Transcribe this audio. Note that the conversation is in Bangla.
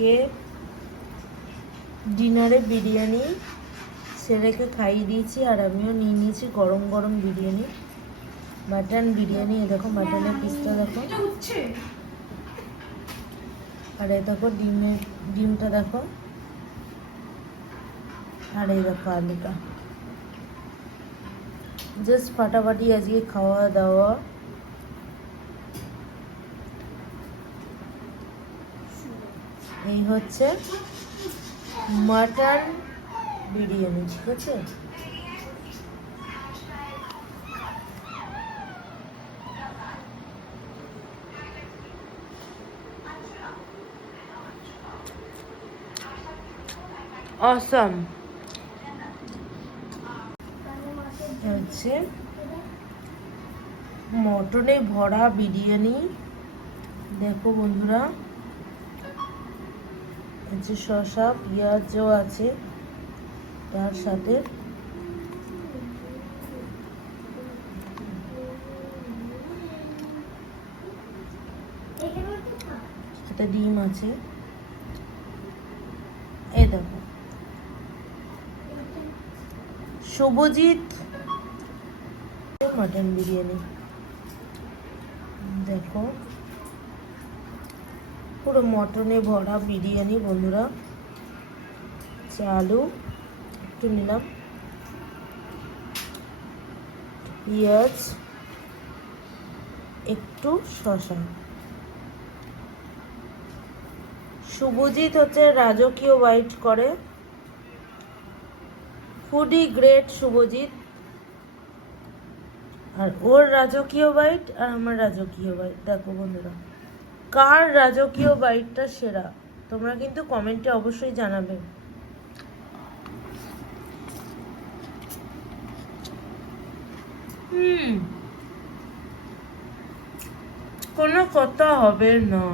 আজকে ডিনারে বিরিয়ানি ছেলেকে খাইয়ে দিয়েছি আর আমিও নিয়ে নিয়েছি গরম গরম বিরিয়ানি, মাটন বিরিয়ানি। এ দেখো মাটনের পিসটা দেখো, আর এই দেখো ডিমটা দেখো, আর এই দেখো আলুটা। জাস্ট ফাটাফাটি আজকে খাওয়া দাওয়া। এই হচ্ছে মাটন বিরিয়ানি, ঠিক আছে? অসম। হচ্ছে মটনে ভরা বিরিয়ানি, দেখো বন্ধুরা। হচ্ছে শসা পেঁয়াজও আছে তার সাথে, সাথে ডিম আছে। এই দেখো শুভজিৎ মটন বিরিয়ানি, দেখো পুরো মটনে ভরা বিরিয়ানি বন্ধুরা। আলু একটু নিলাম, পেঁয়াজ, একটু শসা। শুভজিৎ হচ্ছে রাজকীয় বাইট করে, ফুডি গ্রেট শুভজিৎ। আর ওর রাজকীয় বাইট আর আমার রাজকীয় বাইট, দেখো বন্ধুরা কার রাজকীয় বাইটটা সেরা তোমরা কিন্তু কমেন্টে অবশ্যই জানাবে। কোনো কথা হবে না।